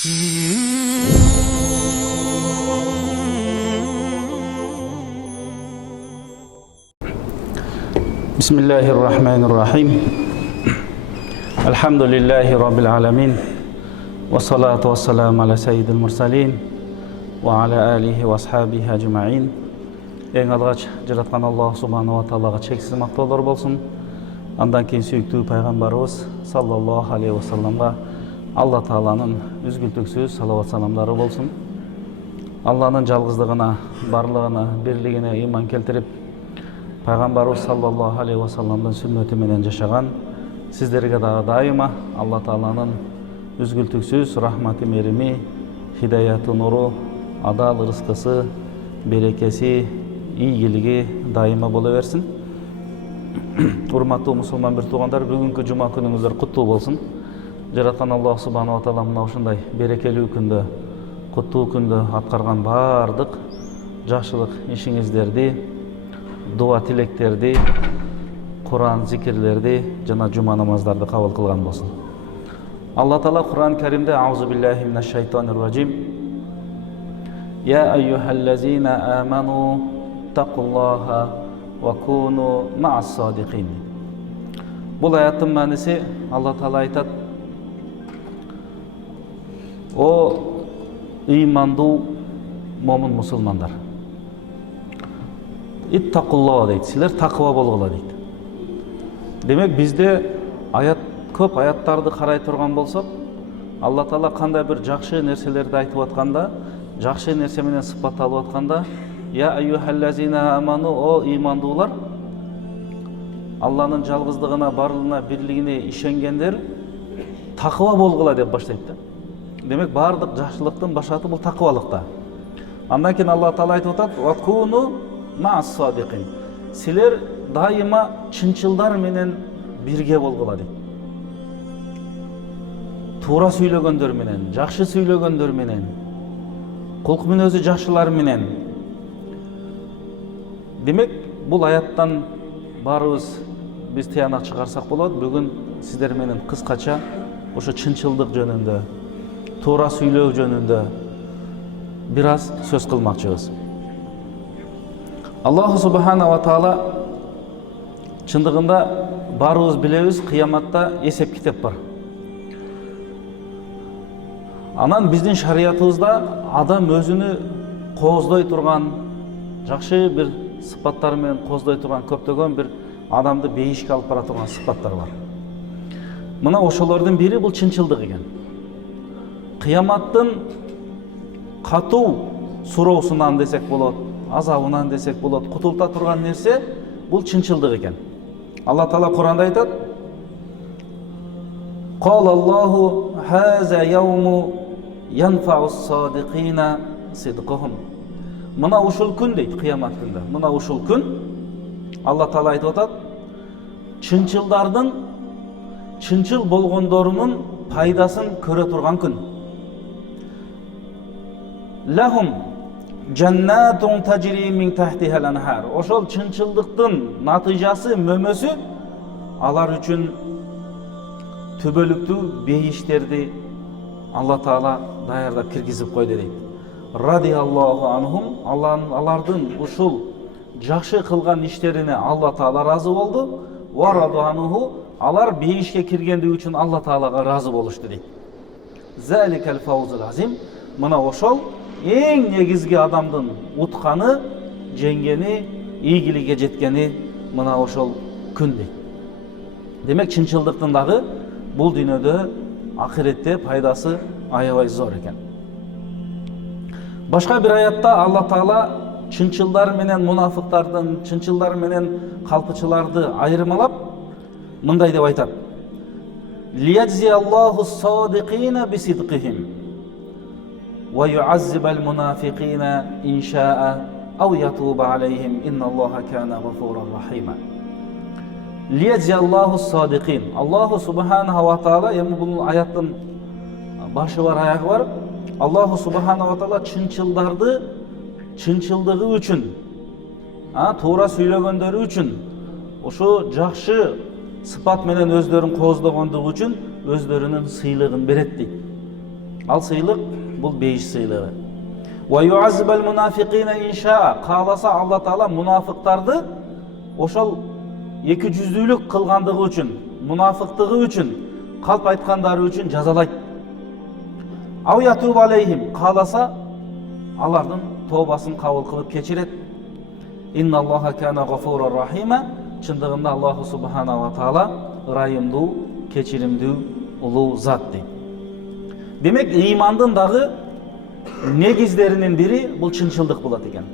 Bismillahirrahmanirrahim. Elhamdülillahi Rabbil alamin. Ve salatu ve selamu ala seyyidil mursalin. Ve ala alihi ve ashabihi ecma'in. Eң алгач жараткан Аллах субханаху ва таалага чексиз мактоолор болсун. Андан кийин сүйүктүү пайгамбарыбыз саллаллаху алейхи ва салламга Алла тааланын үзгүлтүксүз салават саламдары болсун. Алланын жалгыздыгына, барлыгына, бирлигине ыйман келтирип, пайгамбарыбыз саллаллаху алейхи ва салламдын сүннөтү менен жашаган сиздерге дагы дайыма Алла тааланын үзгүлтүксүз рахматы, мерими, хидаяты, нуру, адал рызкысы, берекеси, ийгилиги дайыма боло берсин. Урматтуу мусулман бир туугандар, бүгүнкү жума күнүңүздөр куттуу болсун. Жараткан Аллах субханаху ва таала мына ушундай берекелүү күндө, куттуу күндө аткарган баардык жакшылык ишиңиздерди, дуа тилектерди, Куран зикирлерди жана жума намаздарды кабыл кылган болсун. Алла таала Куран Каримде аузу биллахи минаш шайтанир раджим. Я айюхаллазина аману тақуллаха ва куну ма'ас садиқин. Бул аяттын мааниси Алла таала айтат: О ыймандуу момун мусулмандар, иттақуллаха дейт, силер такыба болгула дейт. Демек бизде көп аяттарды карай турган болсок, Алла таала кандай бир жакшы нерселерди айтып атканда, жакшы нерсе менен сыпатталып атканда, я айюхаллазина аману, о ыймандуулар, Алланын жалгыздыгына, барлыгына, бирлигине ишенгендер такыба болгула деп баштайт да. Демек бардык жакшылыктын башаты бул такыбалыкта. Андан кийин Алла таала айтып атат: ва куну ма'ас садиқин. Силер дайыма чынчылдар менен бирге болгула дейт. Туура сүйлөгөндөр менен, жакшы сүйлөгөндөр менен, кулк мүнөзү жакшылар менен. Демек бул аяттан баарыбыз биз тыянак чыгарсак болот. Бүгүн сиздер менен кыскача ошо чынчылдык жөнүндө, туура сүйлөө жөнүндө бир аз сөз кылмакчыбыз. Аллах субханаху ва таала чындыгында баарыбыз билебиз, кыяматта эсеп китеп бар. Анан биздин шариятыбызда адам өзүнү кооздой турган, жакшы бир сыпаттар менен кооздой турган көптөгөн бир адамды бейишке алып бара турган сыпаттар бар. Мына ошолордун бири бул чынчылдык экен. Кыяматтын катуу суроосунан десек болот, азабынан десек болот, кутулта турган нерсе бул чынчылдык экен. Алла таала Куранда айтат: Қалаллаху хаза яуму янфаус садиқина сидқухум. Мына ушул күн дейт, кыямат күндө. Мына ушул күн, Алла таала айтып атат, чынчылдардын, чынчыл болгондорунун пайдасын көрө турган күн. Лахум жаннатун тажри мин тахтихал анхар. Ошол чынчылдыктын натыйжасы, мөмөсү алар үчүн төбөлүктүү бейиштерди Алла таала даярдап киргизип койду дейт. Радиаллаху анхум, алардын ушул жакшы кылган иштерине Алла таала разы болду. Ва радуануху, алар бейишке киргендиги үчүн Алла таалага разы болушту дейт. Заликал фаузул азим. Мына ошол эң негизги адамдын утканы, жеңгени, ийгиликке жеткени мына ошол күн дейт. Демек чынчылдыктын дагы бул дүйнөдө, акыретте пайдасы аябай зор экен. Башка бир аятта Алла таала чынчылдар менен мунафыктардын, чынчылдар менен калпычыларды айырмалап мындай деп айтат: Лияджзи Аллаху садиқина бисидқихим ва юаззибал мунафиқина иншаа ау ятуба алейхим инналлаха кана гафурар рахима. Лияджзи Аллаху садиқин. Аллаху субханаху ва таала, эми бул аяттын башы бар, аягы бар. Аллаху субханаху ва таала чынчылдарды чынчылдыгы үчүн, туура сүйлөгөндөрү үчүн, ошо жакшы сыпат менен өздөрүн кооздогондугу үчүн өздөрүнүн сыйлыгын берет дейт. Ал сыйлық бұл бейіш сыйлығы. Ва юаззибал мунафиқина иншаа. Қаласа Алла Таала мунафиқтарды ошол екі жүздүүлүк кылгандыгы үчүн, мунафиктыгы үчүн, калп айткандары үчүн жазалайт. Ау ятуб алейхим. Қаласа алардын тобасын кабыл кылып кечирет. Инна Аллаха кана гафурур рахима. Чындыгында Аллаху субханала ва таала ырайымдуу, кечиримдүү, улуу зат дейт. Демек, имандын дагы негиздеринин бири бул чынчылдык болот экен.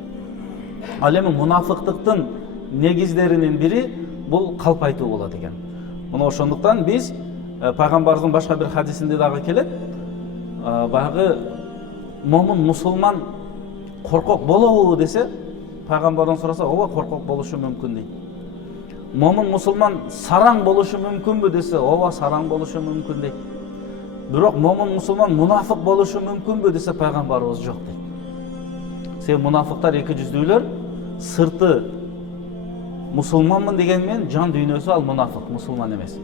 Ал эми мунафыктыктын негиздеринин бири бул калп айтуу болот экен. Мына ошондуктан биз пайгамбарыбыздын башка бир хадисинде дагы келет. Багы момун мусулман коркок болобу десе, пайгамбардан сураса, ооба коркок болушу мүмкүн дейт. Момун мусулман сараң болушу мүмкүнбү десе, ооба сараң болушу мүмкүн дейт. Бирок момун мусулман мунафык болушу мүмкүнбү десе, пайгамбарыбыз жок дейт. Себеби мунафыктар эки жүздүүлөр, сырты мусулманмын дегенмен жан дүйнөсү ал мунафык, мусулман эмес.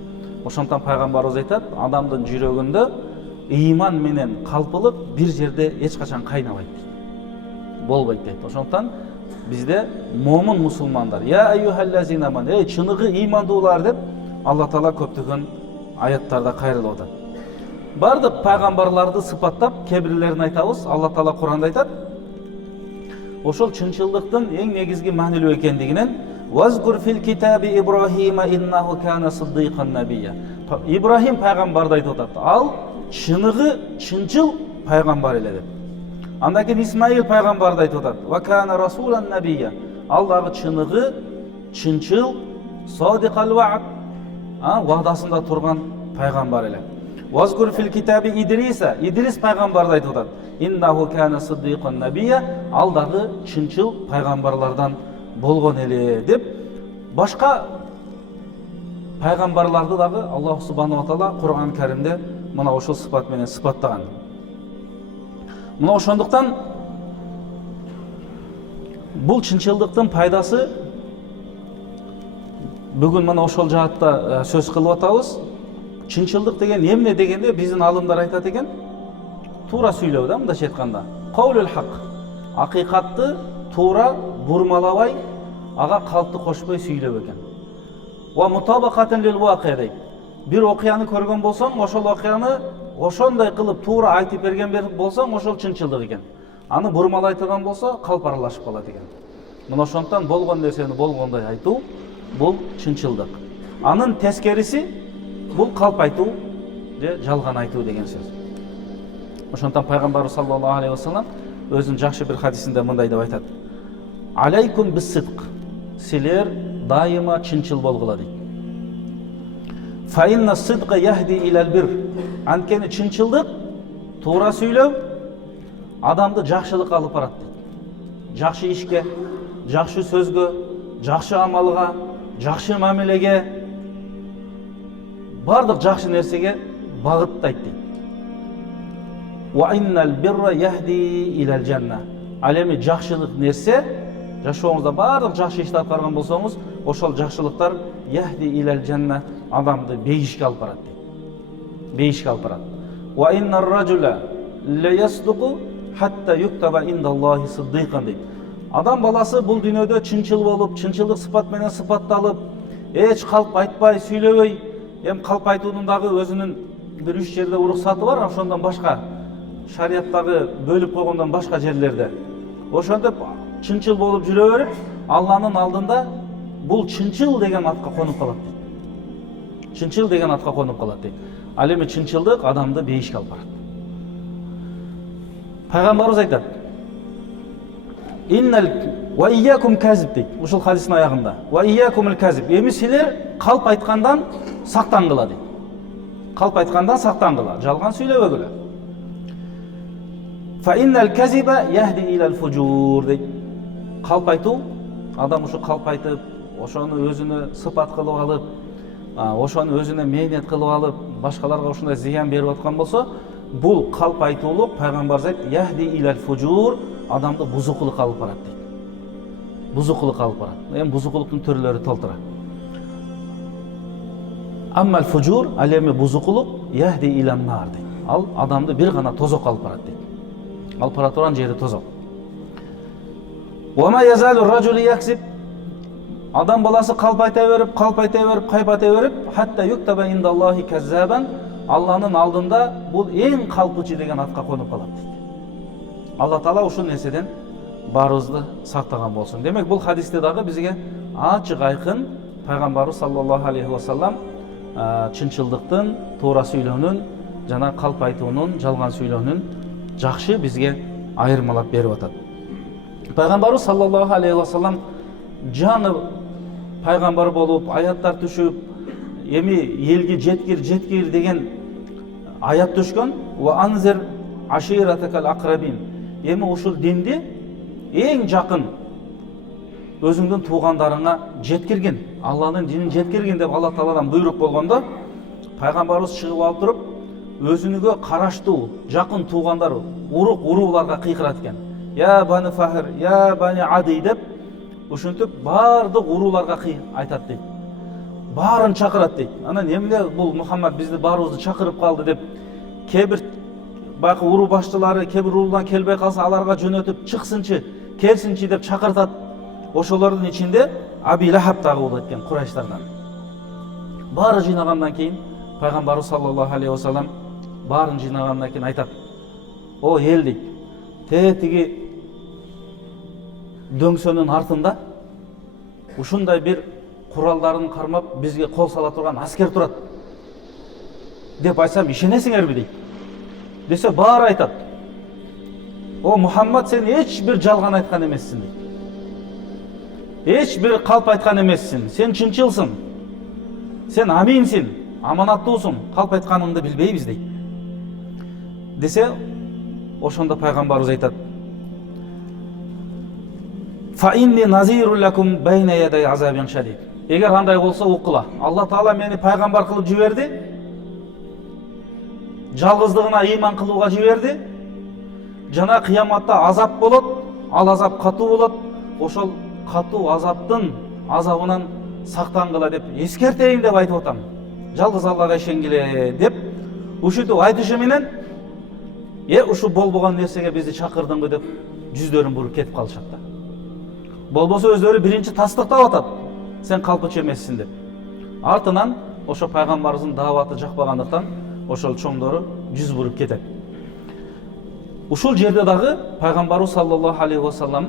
Ошондон пайгамбарыбыз айтат, адамдын жүрөгүндө ыйман менен калпылык бир жерде эч качан кайнабайт дейт. Болбойт дейт. Ошондон бизде момун мусулмандар, я айюхаллазина аман, чыныгы ыймандуулар деп Алла Таала көптөгөн аяттарда кайрылып атат. Бардык пайгамбарларды сыпаттап, кебирлерин айтабыз. Алла Таала Куранда айтат. Ошол чынчылдыктын эң негизги маанилүү экендигинен вазкур фил китаби Ибрахима иннаху кана сиддикан набия. Ибрахим пайгамбарды айтып атат. Ал чыныгы чынчыл пайгамбар эле деп. Андан кийин Исмаил пайгамбарды айтып атат. Ва кана расулан набия. Ал дагы чыныгы чынчыл садикал ва'д, вадасында турган пайгамбар эле. Вазкур фил китаби Идриса. Идрис пайгамбарды айтып атат. Иннаху кана сиддикан набия. Ал дагы чынчыл пайгамбарлардан болгон эле деп башка пайгамбарларды дагы Аллах субханала таала Кур'ан Каримде мына ошол сыпат менен сыпаттаган. Мына ошондуктан бул чынчылдыктын пайдасы бүгүн мына ошол жаатта сөз кылып атабыз. Чынчылдык деген эмне дегенде биздин алымдар айтат экен, туура сүйлөө да, мындайча айтканда. Каулул хак. Акыйкатты туура бурмалабай, ага калпты кошпой сүйлөө экен. Ва мутабакатан лил вакия дейт. Бир окуяны көргөн болсоң, ошол окуяны ошондой кылып туура айтып берген болсоң, ошол чынчылдык экен. Аны бурмалай турган болсо, калп аралашып калат экен. Мына ошондон болгон нерсени болгондой айтуу бул чынчылдык. Анын тескериси бул калп айтуу же жалган айтуу деген сөз. Ошондон пайгамбар саллаллаху алейхи ва саллям өзүнүн жакшы бир хадисинде мындай деп айтат. Алейкум бис-сидқ. Силер дайыма чынчыл болгула дейт. Фа инна сидқа яхди илал бир. Анткени чынчылдык, туура сүйлөө адамды жакшылыкка алып барат дейт. Жакшы ишке, жакшы сөзгө, жакшы амалга, жакшы мамилеге, бардык жакшы нерсеге багыттайт дейт. Ва иннал бирра яхди илал жанна. Ал эми жакшылык нерсе, жашооңузда бардык жакшы ишти аткарган болсоңуз, ошол жакшылыктар яхди илал жанна, адамды бейишке алып барат дейт. Бейишке алып барат. Ва иннар ражула ла ясдуку хатта юктаба индаллахи сиддикан дейт. Адам баласы бул дүйнөдө чынчыл болуп, чынчылдык сыпат менен сыпатталып, эч калп айтпай, сүйлөбөй, калп айтуунун дагы өзүнүн бир 3 жерде уруксаты бар, ошондон башка шарияттагы бөлүп койгондон башка жерлерде. Ошондоп чынчыл болуп жүрө берип, Алланын алдында бул чынчыл деген атка конуп калат дейт. Чынчыл деген атка конуп калат дейт. Ал эми чынчылдык адамды бейишке алып барат. Пайгамбарыбыз айтат. Иннал ва iyyakum казиб дейт. Ушул хадистин аягында. Ва iyyakumul казиб. Эми силер калп айткандан сактангыла дейт. Калп айткандан сактангыла, жалган сүйлөбөгүлө. Фа иннал казиба яхди илал фужур дейт. Калп айтуу, адам ушу калп айтып, ошону өзүнө сыпат кылып алып, ошону өзүнө мээнет кылып алып, башкаларга ушундай зыян берип аткан болсо, бул калп айтуулук пайгамбар айт, яхди илал фужур, адамды бузукулукка алып барат дейт. Бузукулукка алып барат. Эми бузукулуктун түрлөрү толтура. Аммал фужур, ал эми бузукулук яхди илан нар дейт. Ал адамды bir гана тозок алып барат дейт. Алып бара турган жери тозок. Вама язалу ражулу яксиб. Адам баласы калпайта берип, кайпайта берип, хатта юктаба индаллахи каззабан. Алланын алдында бул эң калпычы деген атка конуп калат дейт. Алла Таала ушул нерседен баарыбызды сактаган болсун. Демек бул хадисте дагы бизге ачык айкын пайгамбарыбыз саллаллаху алейхи ва саллам чынчылдыктын, туура сүйлөөнүн жана калп айтуунун, жалган сүйлөөнүн жакшы бизге айырмалап берип атат. Пайгамбарыбыз саллаллаху алейхи ва саллам жаны пайгамбар болуп, аяттар түшүп, эми элге жеткир деген аят түшкөн. Ва анзир аширатакал акрабин. Эми ушул динди эң жакын өзүңдүн туугандарыңа жеткиргин, Алланын динин жеткиргин деп Алла Тааладан буйрук болгондо, пайгамбарыбыз чыгып алып туруп, өзүнүгө караштуу жакын туугандар, урууларга кыйкырат экен. Я бани Фахр, я бани Ади деп, ушинтип баардык урууларга айтат дейт. Баарын чакырат дейт. Анан эмне бул Мухаммад бизди баарыбызды чакырып калды деп, кээ бир байкы уруу башчылары кээ бир уруудан келбей калса, аларга жөнөтүп чыксынчы, келсинчи деп чакыртат. Ошолордун ичинде Аби Лахаб дагы болот экен, Курайштардан. Баары жыйнагандан кийин пайгамбарыбыз саллаллаху алейхи ва саллам баарын жыйнагандан кийин айтат: "О эл дейт, тетиги дөңсөнүн артында ушундай бир куралдарын кармап бизге кол сала турган аскер турат" деп айтсам, ишенесиңерби дейт. Десе баары айтат: "О Мухаммад, сен эч бир жалган айткан эмессиң" дейт. Эч бир калп айткан эмессиң, сен чынчылсың, сен аминсиң, аманаттуусуң, калп айтканыңды билбейбиз дейт. Десе, ошондо пайгамбарыбыз айтат: "Фа инни назиру лакум байна ядай азабин шадид". Эгер андай болсо укула. Алла Таала мени пайгамбар кылып жиберди, жалгыздыгына ыйман кылууга жиберди. Жана кыяматта азап болот, ал азап катуу болот. Ошол катуу азаптын азабынан сактангыла деп эскертейин деп айтып атам. Жалгыз Аллага ишенгиле деп ушинтип айтышы менен, ушу болбогон нерсеге бизди чакырдыңбы деп жүздөрүн буруп кетип калышат да. Болбосо өздөрү биринчи тастыктап атат, сен калпычы эмессиң деп. Артынан ошо пайгамбарыбыздын дааваты жакпагандыктан ошол чоңдору жүз буруп кетет. Ушул жерде дагы пайгамбарыбыз саллаллаху алейхи ва саллам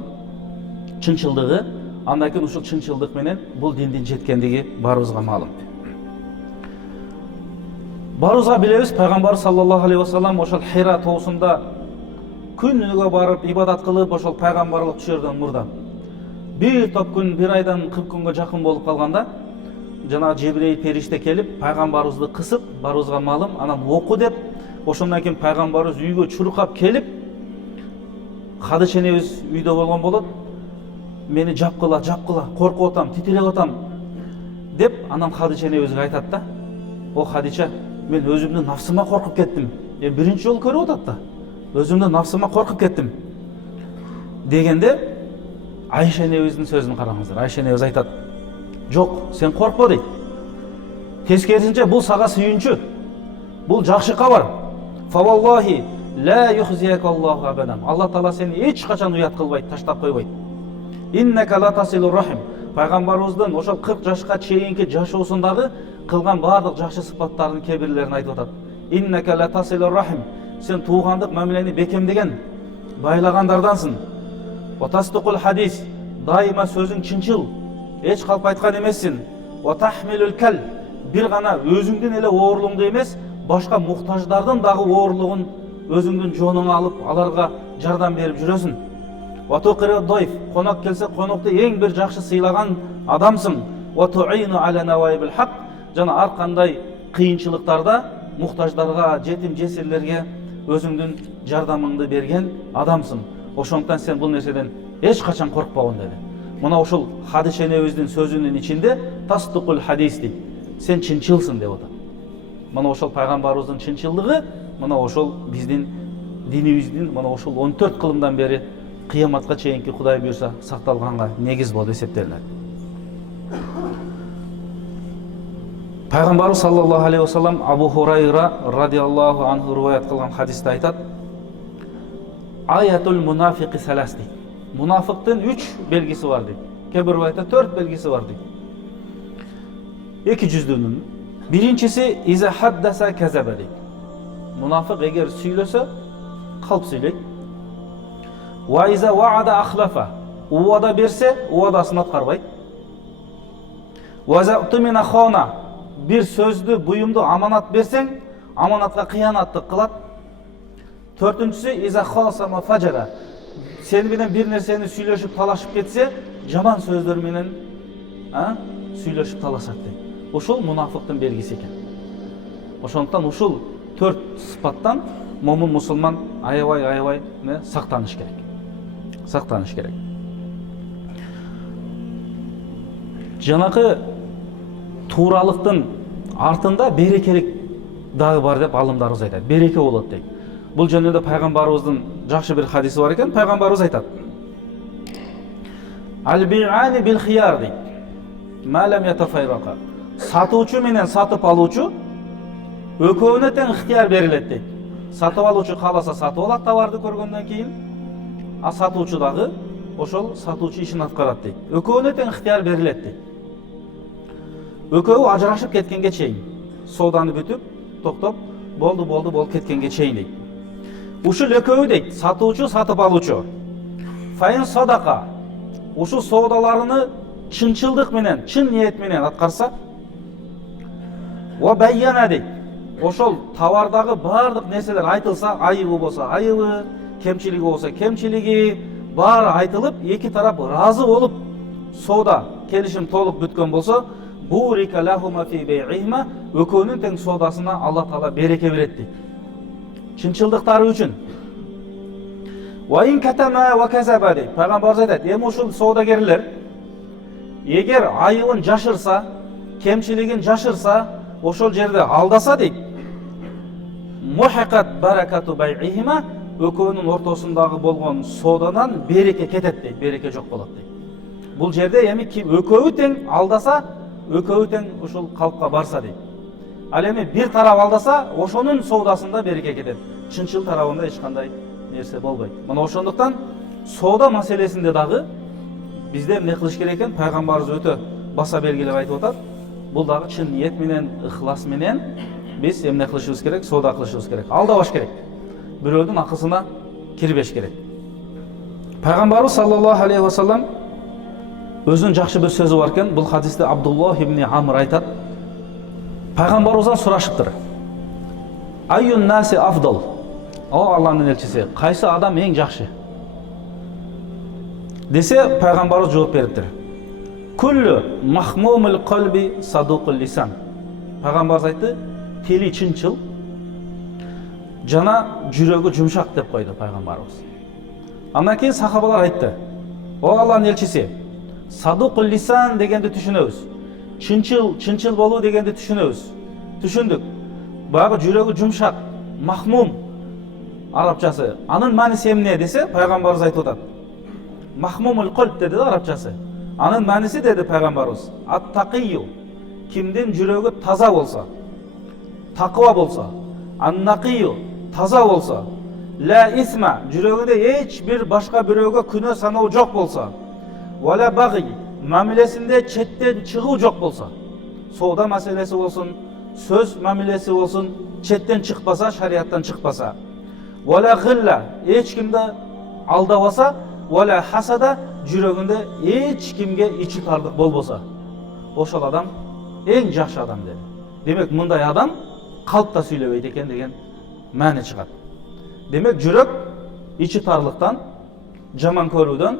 чынчылдыгы, андан кийин ушул чынчылдык менен бул диндин жеткендиги баарыбызга маалым. Баарыбызга билебиз, пайгамбар саллаллаху алейхи ва саллам ошол Хира тоосунда күнүгө барып ибадат кылып, ошол пайгамбарлык түшөрдөн мурда бир топ күн, бир айдан 40 күнгө жакын болуп калганда, жана Жебрейил периште келип, пайгамбарыбызды кысып, баарыбызга маалым, анан оку деп, ошондон кийин пайгамбарыбыз үйгө чуркап келип, Хадича энебиз үйдө болгон болот. Мени жапкыла, коркуп атам, титиреп атам деп, анан Хадича энебизге айтат да: "О Хадича, мен өзүмдүн нафсыма коркуп кеттим. Биринчи жолу көрүп атат да. Өзүмдүн нафсыма коркуп кеттим" дегенде, Айша энебиздин сөзүн караңыздар. Айша энебиз айтат: "Жок, сен коркпо" дейт. Тескерисинче бул сага сүйүнчү. Бул жакшы кабар. Фаваллахи ла юхзиякаллаху абадан. Алла Таала сени эч качан уят кылбайт, таштап койбойт. Иннека ла тасилу рахим. Пайгамбарыбыздын ошол 40 жашка чейинки жашоосундагы кылган баардык жакшы сыпаттарынын кебирлерин айтып атат. Иннека ла тасилу рахим. Сен туугандык мамилени бекемдеген, байлагандардансың. Ва тастукул хадис. Дайыма сөзүң чынчыл, эч калп айткан эмессиң. Ва тахмилул кал. Бир гана өзүңдүн эле оорлугуңду эмес, башка муктаждардын дагы оорлугун өзүңдүн жонуңа алып, аларга жардам берип жүрөсүң. Ва туқиru дайф. Конок келсе, конокту эң бир жакшы сыйлаган адамсың. Ва туину ала навайбил хак. Жана ар кандай кыйынчылыктарда муктаждарга, жетим жесирлерге өзүңдүн жардамыңды берген адамсың. Ошондуктан сен бул нерседен эч качан коркпогун деди. Мына ошол Хадича энебиздин сөзүнүн ичинде тастукул хадис дейт. Сен чынчылсың деп атат. Мына ошол пайгамбарыбыздын чынчылдыгы, мына ошол биздин динибиздин мына ошол 14 кылымдан бери кыяматка чейинки Кудай буйрса сакталганга негиз болуп эсептелет. Пайғамбарымыз саллаллаху алейхи вассалам Абу Хурайра радиаллаху анху риwayat қылған хадисте айтады: Аятул мунафиқи салас дейді. Мұнафықтың 3 белгісі бар дейді. Кейбір риwayatта 4 белгісі бар дейді. Екі жүздінің. Біріншісі иза хаддаса казаба дейді. Мұнафық егер сөйлесе, қалып сөйлейді. Ва иза ваада ахлафа. Уада берсе, уадасын атқарбайды. Ва иза утмина хана. Bir сөзді, бұйымды аманат берсең, аманатқа қиянаттық қылады. Төртіншісі иза хасама фаджара. Сеніменен бір нәрсені сөйлешіп талашып кетсе, жаман сөздерменен сөйлешіп талашады дейді. Ошол мұнафықтың белгісі екен. Ошондықтан ошол 4 сыпаттан момын мұсылман аябай сақтаныш керек. Сақтаныш керек. Жанағы туралықтың артында берекелік дағы бар деп ғалымдарымыз айтады. Береке болады дейді. Бұл жөнінде пайғамбарымыздың жақсы бір хадисі бар екен. Пайғамбарымыз айтады: Ал-би'ани бил хияр дейді. Ма лам ятафайрақа. Сатушы менен сатып алушы өкөөнө тең ихтияр берилет дейді. Сатып алушы қаласа сатып алат товарды көргөндөн кейін, а сатушы дагы ошол сатушы ишин аткарат дейді. Өкөөнө тең ихтияр берилет дейді. Өкөөнү ажырашып кеткенге чейин, сооданы бүтүп, токтоп, болду кеткенге чейин дейт. Ушул экөөү дейт, сатуучу, сатып алуучу. Файын садака. Ушул соодаларыны чынчылдык менен, чын ниет менен аткарса, ва байяна дейт. Ошол товардагы бардык нерселер айтылса, айыбы болса, айыбы, кемчилиги болса, кемчилиги баары айтылып, эки тарап ыраазы болуп, соода келишим толуп бүткөн болсо, бурика лахума фи бей'ихима, өкөөнүн тең соодасына Алла Таала береке берет дейт. Чынчылдыктары үчүн. Ва ин катама ва казаба дейт. Пайгамбарыбыз айтат: эми ушул соодагерлер эгер айыбын жашырса, кемчилигин жашырса, ошол жерде алдаса дейт, мухакат баракату бай'ихима, өкөөнүн ортосундагы болгон сооданан береке кетет дейт, береке жок болот дейт. Бул жерде эми өкөөү тең алдаса, өкөөү тең ушул калпка барса дейт. Ал эми бир тарап алдаса, ошонун соодасында береке кетет. Чынчыл тарабында эч кандай нерсе болбойт. Мына ошондуктан соода маселесинде дагы бизде эмне кылыш керек экен? Пайгамбарыбыз өтө баса белгилеп айтып атат. Бул дагы чын ниет менен, ыхлас менен биз эмне кылышыбыз керек? Соода кылышыбыз керек. Алдабаш керек. Бирөөнүн акысына кирбеш керек. Пайгамбарыбыз саллаллаху алейхи вассалам өзүнүн жакшы бир сөзү бар экен. Бул хадисте Абдуллах ибн Амр айтат. Пайгамбарыбыздан сурашыптыр: Айюн наси афдал? О Алланын элчиси, кайсы адам эң жакшы? Десе, пайгамбарыбыз жооп бериптир: Куллу махмумул калби садуқул лисан. Пайгамбарыбыз айтты, тили чынчыл, жана жүрөгү жумшак деп койду пайгамбарыбыз. Андан кийин сахабалар айтты: О Алланын элчиси, садуқул лисан дегенди түшүнөбүз. Чынчыл болуу дегенди түшүндүк. Багы жүрөгү жумшак, махмум арабчасы. Анын мааниси эмне десе, пайгамбарыбыз айтып атат: Махмумул калб деди да арабчасы. Анын мааниси деди пайгамбарыбыз: Ат-тақию, кимдин жүрөгү таза болса, таква болса, ан-нақию, таза болса, ла исма, жүрөгүндө эч бир башка бирөөгө күнөө саноо жок болса, вала баги, мамилесинде четтен чыгуу жок болса, соода маселеси болсун, сөз мамилеси болсун, четтен чыкпаса, шарияттан чыкпаса, вала гилла, эч кимди алдабаса, вала хасада, жүрөгүндө эч кимге ичи тардык болбосо, ошол адам эң жакшы адам деди. Демек, мындай адам калпта сүйлөбөйт экен деген маани чыгат. Демек, жүрөк ичи тарлыктан, жаман көрүүдөн,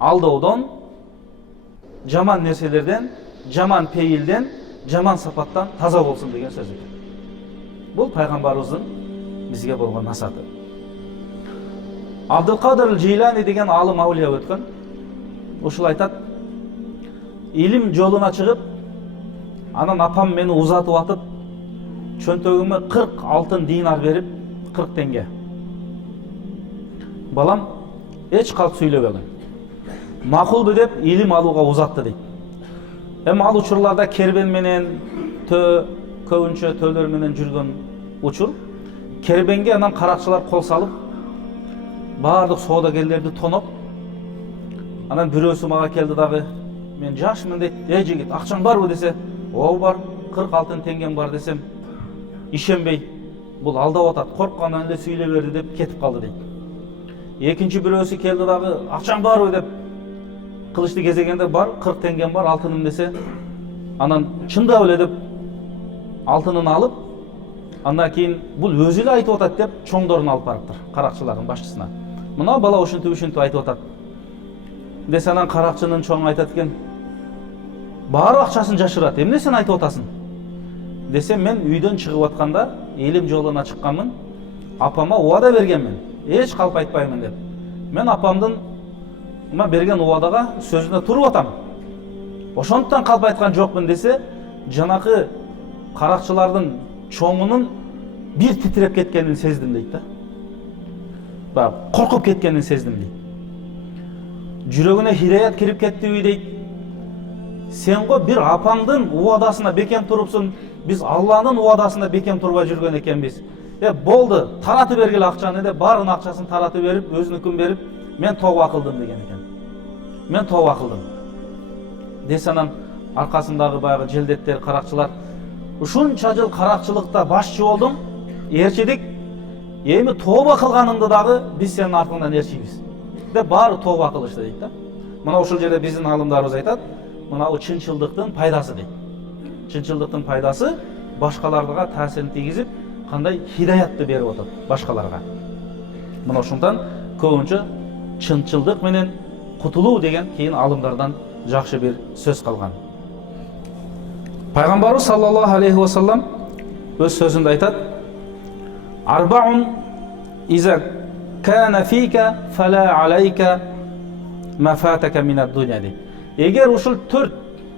алдаудон, жаман нерселерден, жаман пейилден, жаман сапаттан таза болсун деген сөз экен. Бул пайгамбарыбыздын бизге болгон насаты. Абдулкадыр Жейлани деген алым аулия өткөн. Ушул айтат: илим жолуна чыгып, анан апам мени узатып атып, чөнтөгүмө 40 алтын динар берип, 40 теңге. Балам эч калп сүйлөбөгөн. Макулбу деп илим алууга узатты дейт. Эми ал учурларда кербен менен, көбүнчө төлөр менен жүргөн учур. Кербенге анан каракчылар кол салып, баардык соодагерлерди тоноп, анан бирөөсү мага келди дагы, мен жашмын дейт, жигит, акчаң барбы десе, ооба бар, 46 теңгем бар десем, ишенбей, бул алдап атат, корккандан эле сүйлөй берди деп кетип калды дейт. Экинчи бирөөсү келди дагы, акчаң барбы деп, кылычты кезегенде бар, 40 теңгем бар, алтыным десе, анан чындап эле деп алтынын алып, андан кийин бул өзү эле айтып атат деп чоңдорун алып барыптыр, каракчылардын башчысына. Мына бала ушинтип айтып атат. Десе анан каракчынын чоңу айтат экен, баары акчасын жашырат, эмне сен айтып атасың? Десе, мен үйдөн чыгып атканда, элим жолуна чыкканмын, апама убада бергенмин, эч калп айтпаймын деп. Мен апамдын берген убадага сөзүнө туруп атам. Ошондуктан калп айткан жокмун десе, жанакы каракчылардын чоңунун бир титиреп кеткенин сездим дейт да. Коркуп кеткенин сездим дейт. Жүрөгүнө хидаят кирип кеттиби дейт. Сен го бир апаңдын убадасына бекем турупсуң, биз Алланын убадасына бекем турбай жүргөн экенбиз. Болду, таратып бергиле акчаны деп, баарын акчасын таратып берип, өзүнүкүн берип, мен тооба кылдым деген экен. Мен тооба кылдым. Десе анан аркасындагы баягы желдеттер, каракчылар, ушунча жыл каракчылыкта башчы болдуң, ээрчидик, эми тооба кылганыңды дагы биз сенин артыңдан ээрчийбиз деп баары тооба кылышты дейт да. Мына ушул жерде биздин алымдарыбыз айтат, мына чынчылдыктын пайдасы дейт. Чынчылдыктын пайдасы башкаларга таасирин тийгизип, кандай хидаятты берип атат башкаларга. Мына ошондон көбүнчө чынчылдык менен кутулуу деген кийин алымдардан жакшы бир сөз калган. Пайгамбарыбыз саллаллаху алейхи ва саллам өз сөзүндө айтат: "Арбаун иза кана фика фала алейка ма фатака минад дуня." дейт. Эгер ушул 4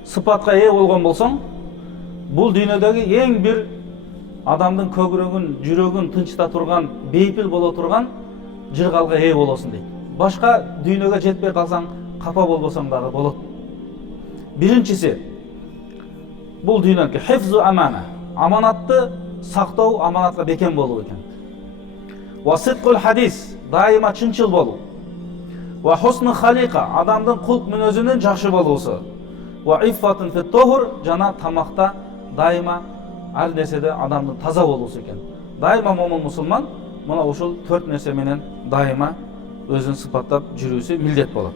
сыпатка ээ болгон болсоң, бул дүйнөдөгү эң бир адамдын көгүрөгүн, жүрөгүн тынчыта турган, бейпил боло турган жыргалга ээ болосуң дейт. Башка дүйнөгө жетпей калсаң, капа болбосоң дагы болот. Биринчиси, бул дүйнөдө хифзу амана, аманатты сактоо, аманатка бекем болуу экен. Ва сидқул хадис, дайыма чынчыл болуу. Ва хусну халика, адамдын кулк мүнөзүнүн жакшы болуусу. Ва иффатун фит тухур, жана тамакта дайыма ар нерседе адамдын таза болуусу экен. Дайыма момун мусулман мына ушул 4 нерсе менен дайыма өзүн сыпаттап жүрүүсү милдет болот.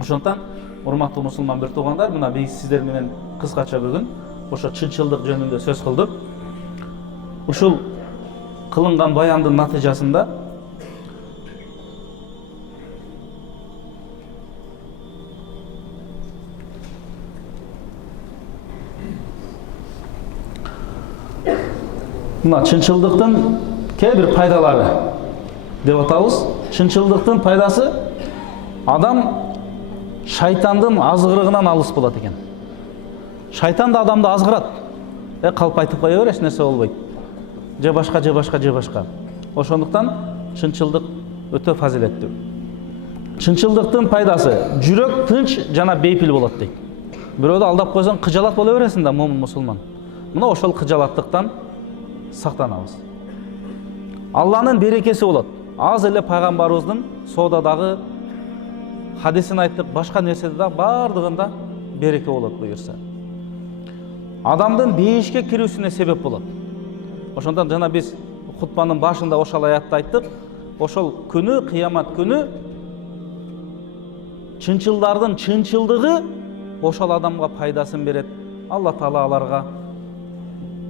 Ошондон урматтуу мусулман бир туугандар, мына биз сиздер менен кыскача бүгүн ошо чынчылдык жөнүндө сөз кылдык. Ушул кылынган баяндын натыйжасында мына чынчылдыктын кээ бир пайдалары деп атабыз. Чынчылдыктын пайдасы адам шайтандын азгырыгынан алыс болот экен. Шайтан да адамды азгырат. Калп айтып кое бер, эч нерсе болбойт. Же башка. Ошондуктан чынчылдык өтө фазилеттүү. Чынчылдыктын пайдасы жүрөк тынч жана бейпил болот дейт. Бирөөдү алдап койсоң кыжалат боло бересиң да, момун мусулман. Мына ошол кыжалаттыктан сактанабыз. Алланын берекеси болот. Аз эле пайгамбарыбыздын соодадагы хадисин айттык, башка нерседе да бардыгында береке болот буюрса. Адамдын бейишке кирүүсүнө себеп болот. Ошондон жана биз хутбанын башында ошол аятты айттык. Ошол күнү, кыямат күнү чынчылдардын чынчылдыгы ошол адамга пайдасын берет. Алла Таала аларга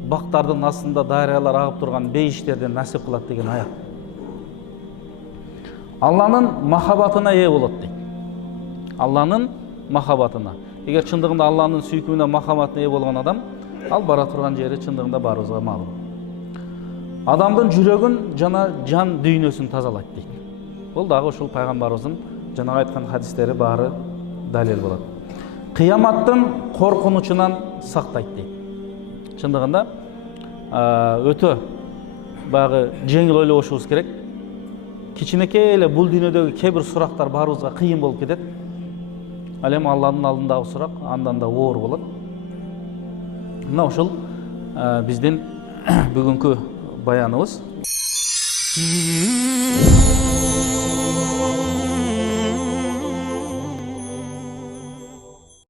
бактардын астында дарыялар агып турган бейиштерден насип кылат деген аят. Алланын махабатына ээ болот дейт. Алланын махабатына. Эгер чындыгында Алланын сүйкүмүнө, махабатына ээ болгон адам, ал бара турган жери чындыгында баарыбызга маалым. Адамдын жүрөгүн жана жан дүйнөсүн тазалайт дейт. Бул дагы ушул пайгамбарыбыздын жанагы айткан хадистери баары далил болот. Кыяматтын коркунучунан сактайт дейт. Чындыгында өтө баягы жеңил ойлобошубуз керек. Кичинекей эле бул дүйнөдөгү кээ бир сурактар баарыбызга кыйын болуп кетет. Ал эми Алланын алдындагы сурак андан да оор болот. мына ушул биздин бүгүнкү баяныбыз.